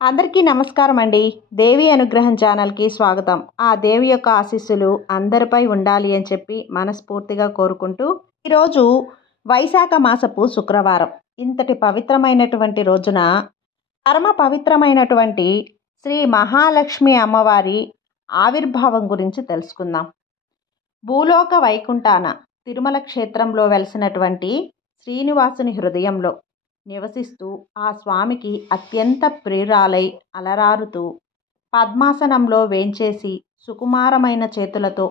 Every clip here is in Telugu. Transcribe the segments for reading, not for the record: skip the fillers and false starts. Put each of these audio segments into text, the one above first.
అందరికీ నమస్కారం అండి. దేవి అనుగ్రహం ఛానల్కి స్వాగతం. ఆ దేవి యొక్క ఆశీస్సులు అందరిపై ఉండాలి అని చెప్పి మనస్ఫూర్తిగా కోరుకుంటూ, ఈరోజు వైశాఖ మాసపు శుక్రవారం. ఇంతటి పవిత్రమైనటువంటి రోజున పరమ పవిత్రమైనటువంటి శ్రీ మహాలక్ష్మి అమ్మవారి ఆవిర్భావం గురించి తెలుసుకుందాం. భూలోక వైకుంఠాన తిరుమల క్షేత్రంలో వెలిసినటువంటి శ్రీనివాసుని హృదయంలో నివసిస్తూ ఆ స్వామికి అత్యంత ప్రియురాలై అలరారుతూ పద్మాసనంలో వేంచేసి సుకుమారమైన చేతులతో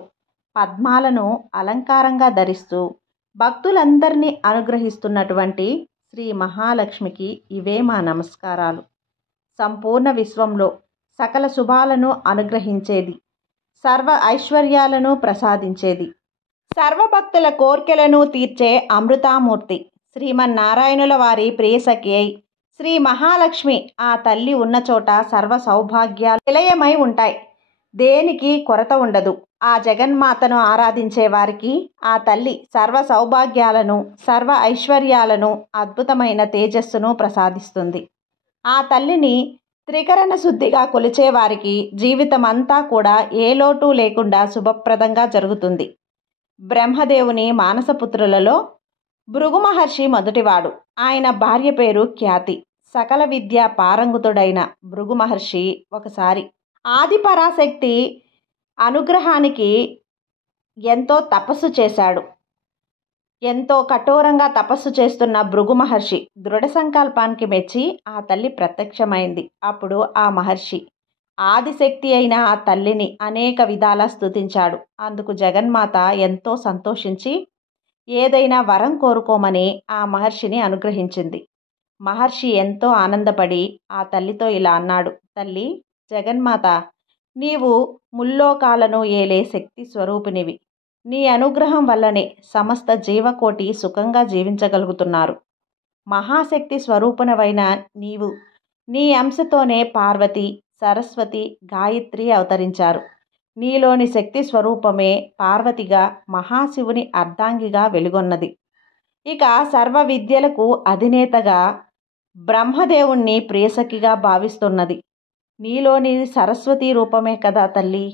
పద్మాలను అలంకారంగా ధరిస్తూ భక్తులందరినీ అనుగ్రహిస్తున్నటువంటి శ్రీ మహాలక్ష్మికి ఇవే మా నమస్కారాలు. సంపూర్ణ విశ్వంలో సకల శుభాలను అనుగ్రహించేది, సర్వ ఐశ్వర్యాలను ప్రసాదించేది, సర్వభక్తుల కోర్కెలను తీర్చే అమృతామూర్తి శ్రీమన్నారాయణుల వారి ప్రియసఖి అయి శ్రీ మహాలక్ష్మి ఆ తల్లి ఉన్న చోట సర్వ సౌభాగ్యాలు నిలయమై ఉంటాయి. దేనికి కొరత ఉండదు. ఆ జగన్మాతను ఆరాధించే వారికి ఆ తల్లి సర్వ సౌభాగ్యాలను, సర్వ ఐశ్వర్యాలను, అద్భుతమైన తేజస్సును ప్రసాదిస్తుంది. ఆ తల్లిని త్రికరణ శుద్ధిగా కొలిచే వారికి జీవితం అంతా కూడా ఏ లోటు లేకుండా శుభప్రదంగా జరుగుతుంది. బ్రహ్మదేవుని మానసపుత్రులలో భృగు మహర్షి మొదటివాడు. ఆయన భార్య పేరు ఖ్యాతి. సకల విద్య పారంగుతుడైన భృగు మహర్షి ఒకసారి ఆదిపరాశక్తి అనుగ్రహానికి ఎంతో తపస్సు చేశాడు. ఎంతో కఠోరంగా తపస్సు చేస్తున్న భృగు మహర్షి దృఢ సంకల్పానికి మెచ్చి ఆ తల్లి ప్రత్యక్షమైంది. అప్పుడు ఆ మహర్షి ఆదిశక్తి అయిన ఆ తల్లిని అనేక విధాలా స్తుతించాడు. అందుకు జగన్మాత ఎంతో సంతోషించి ఏదైనా వరం కోరుకోమని ఆ మహర్షిని అనుగ్రహించింది. మహర్షి ఎంతో ఆనందపడి ఆ తల్లితో ఇలా అన్నాడు: తల్లి జగన్మాత, నీవు ముల్లోకాలను ఏలే శక్తి స్వరూపినివి. నీ అనుగ్రహం వల్లనే సమస్త జీవకోటి సుఖంగా జీవించగలుగుతున్నారు. మహాశక్తి స్వరూపునవైన నీవు నీ అంశతోనే పార్వతి, సరస్వతి, గాయత్రి అవతరించారు. నీలోని శక్తి స్వరూపమే పార్వతిగా, మహాశివుని అర్ధాంగిగా వెలుగొన్నది. ఇక సర్వ విద్యలకు అధినేతగా బ్రహ్మదేవుణ్ణి ప్రియసఖిగా భావిస్తున్నది. నీలోని సరస్వతి రూపమే కదా తల్లి.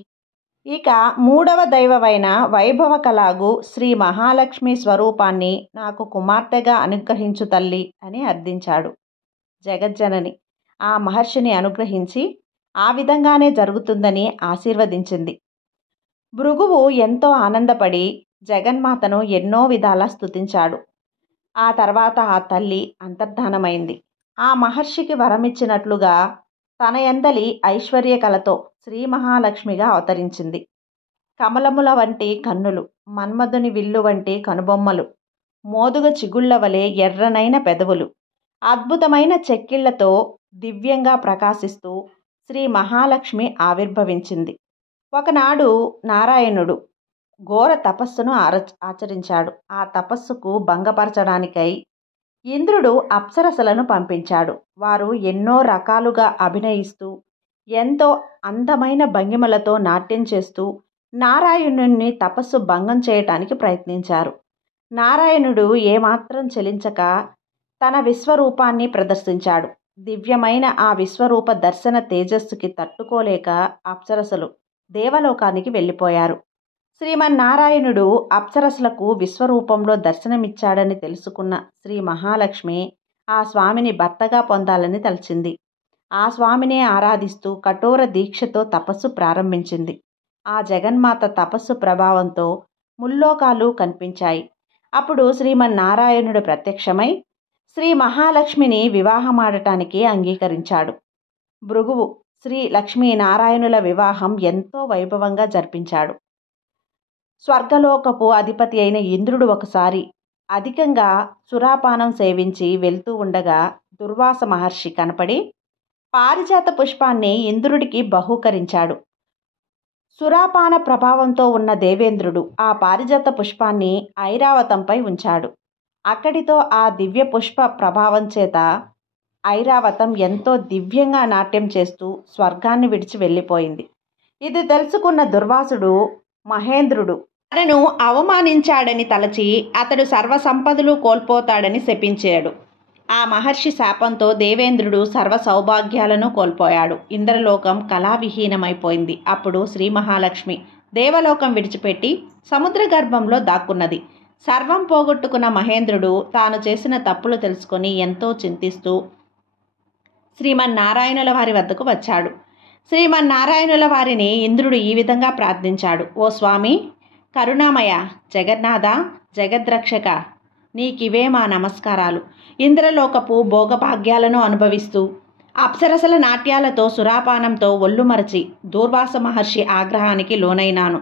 ఇక మూడవ దైవమైన వైభవ కలాగు శ్రీ మహాలక్ష్మి స్వరూపాన్ని నాకు కుమార్తెగా అనుగ్రహించు తల్లి అని అర్థించాడు. జగజ్జనని ఆ మహర్షిని అనుగ్రహించి ఆ విధంగానే జరుగుతుందని ఆశీర్వదించింది. భృగువు ఎంతో ఆనందపడి జగన్మాతను ఎన్నో విధాలా స్తుతించాడు. ఆ తర్వాత ఆ తల్లి అంతర్ధానమైంది. ఆ మహర్షికి వరమిచ్చినట్లుగా తన యందలి ఐశ్వర్య కలతో శ్రీ మహాలక్ష్మిగా అవతరించింది. కమలముల వంటి కన్నులు, మన్మధుని విల్లు వంటి కనుబొమ్మలు, మోదుగ చిగుళ్ల వలె ఎర్రనైన పెదవులు, అద్భుతమైన చెక్కిళ్లతో దివ్యంగా ప్రకాశిస్తూ శ్రీ మహాలక్ష్మి ఆవిర్భవించింది. ఒకనాడు నారాయణుడు ఘోర తపస్సును ఆచరించాడు. ఆ తపస్సుకు భంగపరచడానికై ఇంద్రుడు అప్సరసలను పంపించాడు. వారు ఎన్నో రకాలుగా అభినయిస్తూ ఎంతో అందమైన భంగిమలతో నాట్యం చేస్తూ నారాయణుని తపస్సు భంగం చేయటానికి ప్రయత్నించారు. నారాయణుడు ఏమాత్రం చెలించక తన విశ్వరూపాన్ని ప్రదర్శించాడు. దివ్యమైన ఆ విశ్వరూప దర్శన తేజస్సుకి తట్టుకోలేక అప్సరసలు దేవలోకానికి వెళ్ళిపోయారు. శ్రీమన్నారాయణుడు అప్సరసలకు విశ్వరూపంలో దర్శనమిచ్చాడని తెలుసుకున్న శ్రీ మహాలక్ష్మి ఆ స్వామిని భర్తగా పొందాలని తలచింది. ఆ స్వామినే ఆరాధిస్తూ కఠోర దీక్షతో తపస్సు ప్రారంభించింది. ఆ జగన్మాత తపస్సు ప్రభావంతో ముల్లోకాలు కనిపించాయి. అప్పుడు శ్రీమన్నారాయణుడు ప్రత్యక్షమై శ్రీ మహాలక్ష్మిని వివాహమాడటానికి అంగీకరించాడు. భృగువు శ్రీ లక్ష్మీనారాయణుల వివాహం ఎంతో వైభవంగా జరిపించాడు. స్వర్గలోకపు అధిపతి అయిన ఇంద్రుడు ఒకసారి అధికంగా సురాపానం సేవించి వెళ్తూ ఉండగా దుర్వాస మహర్షి కనపడి పారిజాత పుష్పాన్ని ఇంద్రుడికి బహూకరించాడు. సురాపాన ప్రభావంతో ఉన్న దేవేంద్రుడు ఆ పారిజాత పుష్పాన్ని ఐరావతంపై ఉంచాడు. అక్కడితో ఆ దివ్య పుష్ప ప్రభావం చేత ఐరావతం ఎంతో దివ్యంగా నాట్యం చేస్తూ స్వర్గాన్ని విడిచి వెళ్ళిపోయింది. ఇది తెలుసుకున్న దుర్వాసుడు మహేంద్రుడు తనను అవమానించాడని తలచి అతడు సర్వసంపదలు కోల్పోతాడని శపించాడు. ఆ మహర్షి శాపంతో దేవేంద్రుడు సర్వ సౌభాగ్యాలను కోల్పోయాడు. ఇంద్రలోకం కళావిహీనమైపోయింది. అప్పుడు శ్రీ మహాలక్ష్మి దేవలోకం విడిచిపెట్టి సముద్ర గర్భంలో దాక్కున్నది. సర్వం పోగొట్టుకున్న మహేంద్రుడు తాను చేసిన తప్పులు తెలుసుకొని ఎంతో చింతిస్తూ శ్రీమన్నారాయణుల వారి వద్దకు వచ్చాడు. శ్రీమన్నారాయణుల వారిని ఇంద్రుడు ఈ విధంగా ప్రార్థించాడు. ఓ స్వామి, కరుణామయ, జగన్నాథ, జగద్రక్షక, నీకివే మా నమస్కారాలు. ఇంద్రలోకపు భోగభాగ్యాలను అనుభవిస్తూ అప్సరసల నాట్యాలతో సురాపానంతో ఒళ్ళు మరచి దూర్వాస మహర్షి ఆగ్రహానికి లోనైనాను.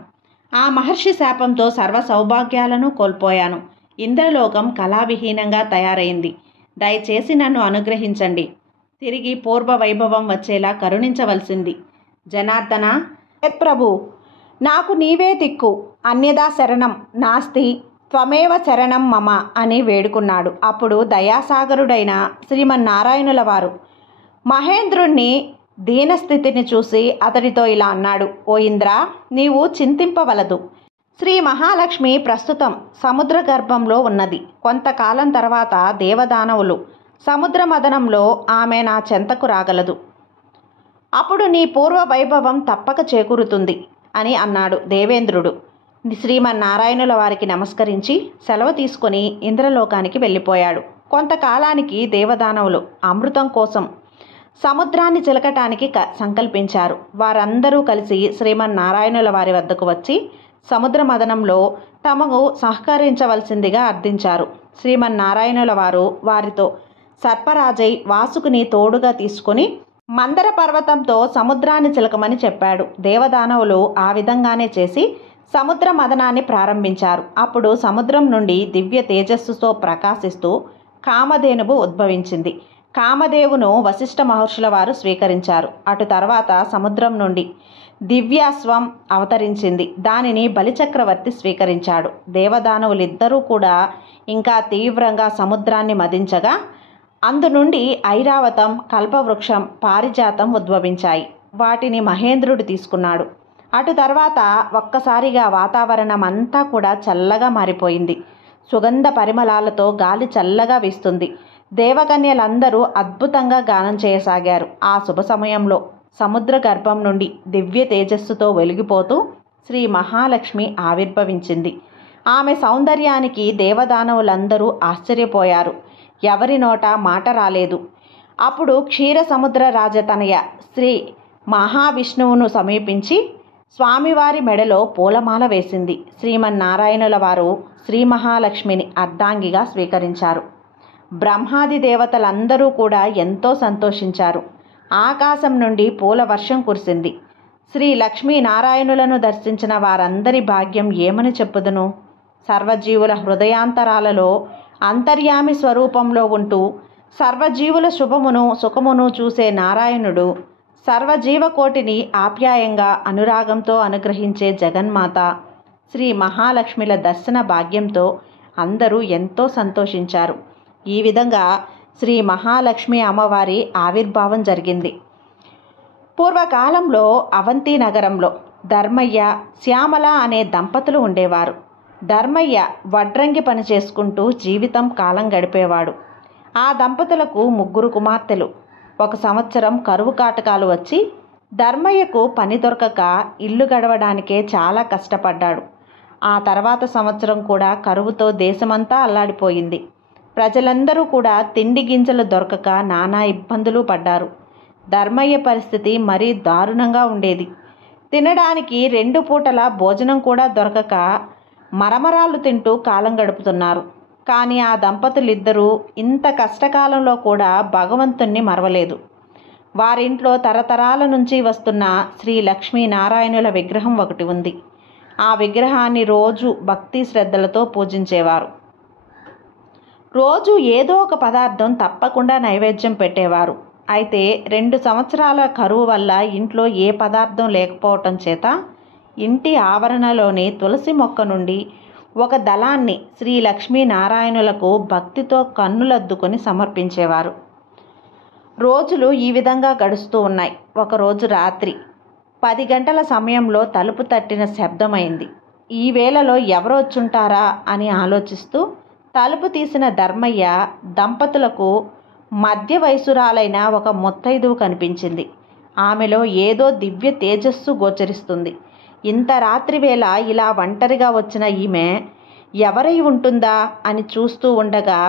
ఆ మహర్షి శాపంతో సర్వ సౌభాగ్యాలను కోల్పోయాను. ఇంద్రలోకం కళావిహీనంగా తయారైంది. దయచేసి నన్ను అనుగ్రహించండి. తిరిగి పూర్వ వైభవం వచ్చేలా కరుణించవలసింది. జనార్దన, ప్రభు, నాకు నీవే దిక్కు, అన్యదా శరణం నాస్తి, త్వమేవ శరణం మమ అని వేడుకున్నాడు. అప్పుడు దయాసాగరుడైన శ్రీమన్నారాయణుల వారు మహేంద్రుణ్ణి దీనస్థితిని చూసి అతడితో ఇలా అన్నాడు. ఓ ఇంద్ర, నీవు చింతింపవలదు. శ్రీ మహాలక్ష్మి ప్రస్తుతం సముద్ర గర్భంలో ఉన్నది. కొంతకాలం తర్వాత దేవదానవులు సముద్ర మదనంలో ఆమె నా చెంతకు రాగలదు. అప్పుడు నీ పూర్వ వైభవం తప్పక చేకూరుతుంది అని అన్నాడు. దేవేంద్రుడు శ్రీమన్నారాయణుల వారికి నమస్కరించి సెలవు తీసుకొని ఇంద్రలోకానికి వెళ్ళిపోయాడు. కొంతకాలానికి దేవదానవులు అమృతం కోసం సముద్రాన్ని చిలకటానికి సంకల్పించారు. వారందరూ కలిసి శ్రీమన్నారాయణుల వారి వద్దకు వచ్చి సముద్ర మదనంలో తమకు సహకరించవలసిందిగా అర్థించారు. శ్రీమన్నారాయణుల వారు వారితో సర్పరాజై వాసుకుని తోడుగా తీసుకుని మందర పర్వతంతో సముద్రాన్ని చిలకమని చెప్పాడు. దేవదానవులు ఆ విధంగానే చేసి సముద్ర మదనాన్ని ప్రారంభించారు. అప్పుడు సముద్రం నుండి దివ్య తేజస్సుతో ప్రకాశిస్తూ కామధేనువు ఉద్భవించింది. కామదేవును వశిష్ఠ మహర్షుల వారు స్వీకరించారు. అటు తర్వాత సముద్రం నుండి దివ్యాశ్వం అవతరించింది. దానిని బలిచక్రవర్తి స్వీకరించాడు. దేవదానవులిద్దరూ కూడా ఇంకా తీవ్రంగా సముద్రాన్ని మదించగా అందు నుండి ఐరావతం, కల్పవృక్షం, పారిజాతం ఉద్భవించాయి. వాటిని మహేంద్రుడు తీసుకున్నాడు. అటు తర్వాత ఒక్కసారిగా వాతావరణం అంతా కూడా చల్లగా మారిపోయింది. సుగంధ పరిమళాలతో గాలి చల్లగా వీస్తుంది. దేవకన్యలందరూ అద్భుతంగా గానం చేయసాగారు. ఆ శుభ సమయంలో సముద్ర గర్భం నుండి దివ్య తేజస్సుతో వెలిగిపోతూ శ్రీ మహాలక్ష్మి ఆవిర్భవించింది. ఆమె సౌందర్యానికి దేవదానవులందరూ ఆశ్చర్యపోయారు. ఎవరి నోట మాట రాలేదు. అప్పుడు క్షీర సముద్ర రాజతనయ శ్రీ మహావిష్ణువును సమీపించి స్వామివారి మెడలో పూలమాల వేసింది. శ్రీమన్నారాయణుల వారు శ్రీ మహాలక్ష్మిని అర్ధాంగిగా స్వీకరించారు. బ్రహ్మాది దేవతలందరూ కూడా ఎంతో సంతోషించారు. ఆకాశం నుండి పూల వర్షం కురిసింది. శ్రీ లక్ష్మీనారాయణులను దర్శించిన వారందరి భాగ్యం ఏమని చెప్పుదును? సర్వజీవుల హృదయాంతరాలలో అంతర్యామి స్వరూపంలో ఉంటూ సర్వజీవుల శుభమును సుఖమును చూసే నారాయణుడు సర్వజీవకోటిని ఆప్యాయంగా అనురాగంతో అనుగ్రహించే జగన్మాత శ్రీ మహాలక్ష్మిల దర్శన భాగ్యంతో అందరూ ఎంతో సంతోషించారు. ఈ విధంగా శ్రీ మహాలక్ష్మి అమ్మవారి ఆవిర్భావం జరిగింది. పూర్వకాలంలో అవంతి నగరంలో ధర్మయ్య, శ్యామల అనే దంపతులు ఉండేవారు. ధర్మయ్య వడ్రంగి పని చేసుకుంటూ జీవితం కాలం గడిపేవాడు. ఆ దంపతులకు 3 కుమార్తెలు. ఒక సంవత్సరం కరువు కాటకాలు వచ్చి ధర్మయ్యకు పని దొరకక ఇల్లు గడవడానికే చాలా కష్టపడ్డాడు. ఆ తర్వాత సంవత్సరం కూడా కరువుతో దేశమంతా అల్లాడిపోయింది. ప్రజలందరూ కూడా తిండి గింజలు దొరకక నానా ఇబ్బందులు పడ్డారు. ధర్మయ్య పరిస్థితి మరీ దారుణంగా ఉండేది. తినడానికి 2 పూటల భోజనం కూడా దొరకక మరమరాలు తింటూ కాలం గడుపుతున్నారు. కానీ ఆ దంపతులిద్దరూ ఇంత కష్టకాలంలో కూడా భగవంతుణ్ణి మరవలేదు. వారింట్లో తరతరాల నుంచి వస్తున్న శ్రీ లక్ష్మీనారాయణుల విగ్రహం ఒకటి ఉంది. ఆ విగ్రహాన్ని రోజు భక్తి శ్రద్ధలతో పూజించేవారు. రోజు ఏదో ఒక పదార్థం తప్పకుండా నైవేద్యం పెట్టేవారు. అయితే 2 సంవత్సరాల కరువు వల్ల ఇంట్లో ఏ పదార్థం లేకపోవటం చేత ఇంటి ఆవరణలోని తులసి మొక్క నుండి ఒక దళాన్ని శ్రీ లక్ష్మీనారాయణులకు భక్తితో కన్నులద్దుకొని సమర్పించేవారు. రోజులు ఈ విధంగా గడుస్తూ ఉన్నాయి. ఒకరోజు రాత్రి 10 గంటల సమయంలో తలుపు తట్టిన శబ్దమైంది. ఈ వేళలో ఎవరు వచ్చుంటారా అని ఆలోచిస్తూ తలుపు తీసిన ధర్మయ్య దంపతులకు మధ్య వయసురాలైన ఒక ముత్తైదువు కనిపించింది. ఆమెలో ఏదో దివ్య తేజస్సు గోచరిస్తుంది. ఇంత రాత్రివేళ ఇలా ఒంటరిగా వచ్చిన ఈమె ఎవరై ఉంటుందా అని చూస్తూ ఉండగా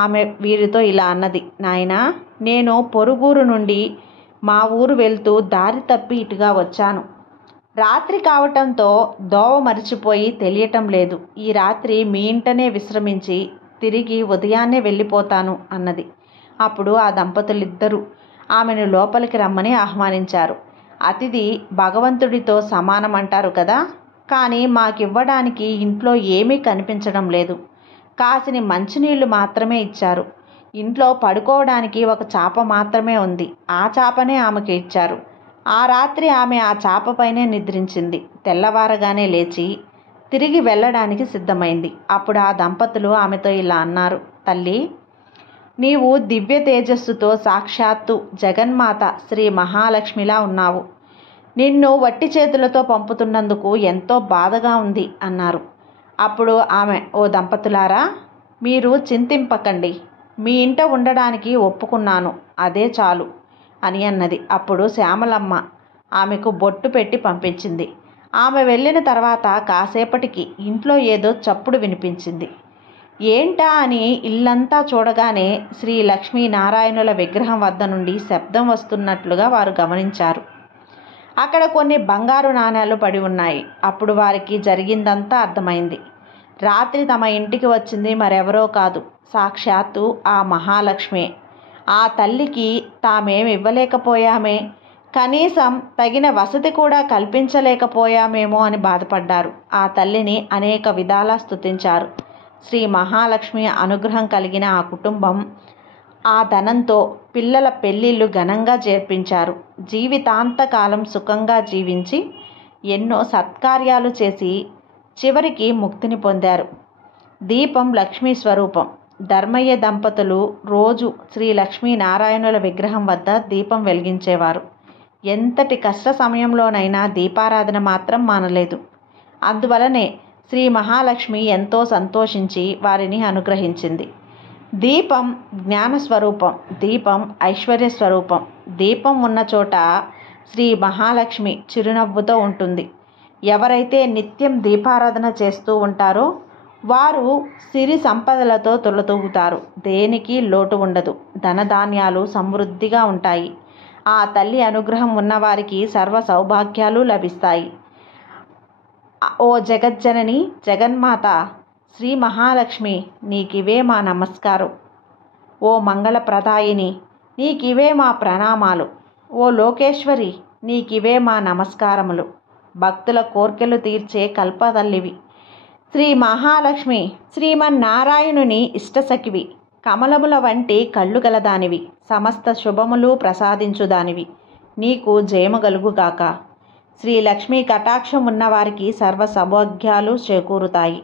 ఆమె వీరితో ఇలా అన్నది. నాయనా, నేను పొరుగురు నుండి మా ఊరు వెళ్తూ దారి తప్పి ఇటుగా వచ్చాను. రాత్రి కావటంతో దోవ మరిచిపోయి తెలియటం లేదు. ఈ రాత్రి మీ ఇంటనే విశ్రమించి తిరిగి ఉదయాన్నే వెళ్ళిపోతాను అన్నది. అప్పుడు ఆ దంపతులిద్దరూ ఆమెను లోపలికి రమ్మని ఆహ్వానించారు. అతిథి భగవంతుడితో సమానం అంటారు కదా, కానీ మాకివ్వడానికి ఇంట్లో ఏమీ కనిపించడం లేదు. కాసిని మంచినీళ్లు మాత్రమే ఇచ్చారు. ఇంట్లో పడుకోవడానికి ఒక చాప మాత్రమే ఉంది. ఆ చాపనే ఆమెకి ఇచ్చారు. ఆ రాత్రి ఆమె ఆ చాపపైనే నిద్రించింది. తెల్లవారగానే లేచి తిరిగి వెళ్ళడానికి సిద్ధమైంది. అప్పుడు ఆ దంపతులు ఆమెతో ఇలా అన్నారు. తల్లి, నీవు దివ్య తేజస్సుతో సాక్షాత్తు జగన్మాత శ్రీ మహాలక్ష్మిలా ఉన్నావు. నిన్ను వట్టి చేతులతో పంపుతున్నందుకు ఎంతో బాధగా ఉంది అన్నారు. అప్పుడు ఆమె, ఓ దంపతులారా, మీరు చింతింపకండి. మీ ఇంట ఉండడానికి ఒప్పుకున్నాను, అదే చాలు అని అన్నది. అప్పుడు శ్యామలమ్మ ఆమెకు బొట్టు పెట్టి పంపించింది. ఆమె వెళ్ళిన తర్వాత కాసేపటికి ఇంట్లో ఏదో చప్పుడు వినిపించింది. ఏంటా అని ఇల్లంతా చూడగానే శ్రీ లక్ష్మీనారాయణుల విగ్రహం వద్ద నుండి శబ్దం వస్తున్నట్లుగా వారు గమనించారు. అక్కడ కొన్ని బంగారు నాణేలు పడి ఉన్నాయి. అప్పుడు వారికి జరిగిందంతా అర్థమైంది. రాత్రి తమ ఇంటికి వచ్చింది మరెవరో కాదు, సాక్షాత్తు ఆ మహాలక్ష్మే. ఆ తల్లికి తామేం ఇవ్వలేకపోయామే, కనీసం తగిన వసతి కూడా కల్పించలేకపోయామేమో అని బాధపడ్డారు. ఆ తల్లిని అనేక విధాలా స్తుతించారు. శ్రీ మహాలక్ష్మి అనుగ్రహం కలిగిన ఆ కుటుంబం ఆ ధనంతో పిల్లల పెళ్ళిళ్ళు ఘనంగా జరిపించారు. జీవితాంతకాలం సుఖంగా జీవించి ఎన్నో సత్కార్యాలు చేసి చివరికి ముక్తిని పొందారు. దీపం లక్ష్మీ స్వరూపం. ధర్మయ్య దంపతులు రోజు శ్రీ లక్ష్మీనారాయణుల విగ్రహం వద్ద దీపం వెలిగించేవారు. ఎంతటి కష్ట సమయంలోనైనా దీపారాధన మాత్రం మానలేదు. అందువలనే శ్రీ మహాలక్ష్మి ఎంతో సంతోషించి వారిని అనుగ్రహించింది. దీపం జ్ఞానస్వరూపం, దీపం ఐశ్వర్య స్వరూపం. దీపం ఉన్న చోట శ్రీ మహాలక్ష్మి చిరునవ్వుతో ఉంటుంది. ఎవరైతే నిత్యం దీపారాధన చేస్తూ ఉంటారో వారు సిరి సంపదలతో తులతూగుతారు. దేనికి లోటు ఉండదు. ధనధాన్యాలు సమృద్ధిగా ఉంటాయి. ఆ తల్లి అనుగ్రహం ఉన్నవారికి సర్వ సౌభాగ్యాలు లభిస్తాయి. ఓ జగజ్జనని, జగన్మాత శ్రీ మహాలక్ష్మి, నీకివే మా నమస్కారం. ఓ మంగళప్రదాయిని, నీకివే మా ప్రణామాలు. ఓ లోకేశ్వరి, నీకివే మా నమస్కారములు. భక్తుల కోర్కెలు తీర్చే కల్పతల్లివి శ్రీ మహాలక్ష్మి, శ్రీమన్నారాయణుని ఇష్టసఖివి, కమలముల వంటి కళ్ళు గలదానివి, సమస్త శుభములు ప్రసాదించుదానివి. నీకు జయము గలుగుగాక. శ్రీ లక్ష్మీ కటాక్షం ఉన్నవారికి సర్వ సౌభాగ్యాలు చేకూరుతాయి.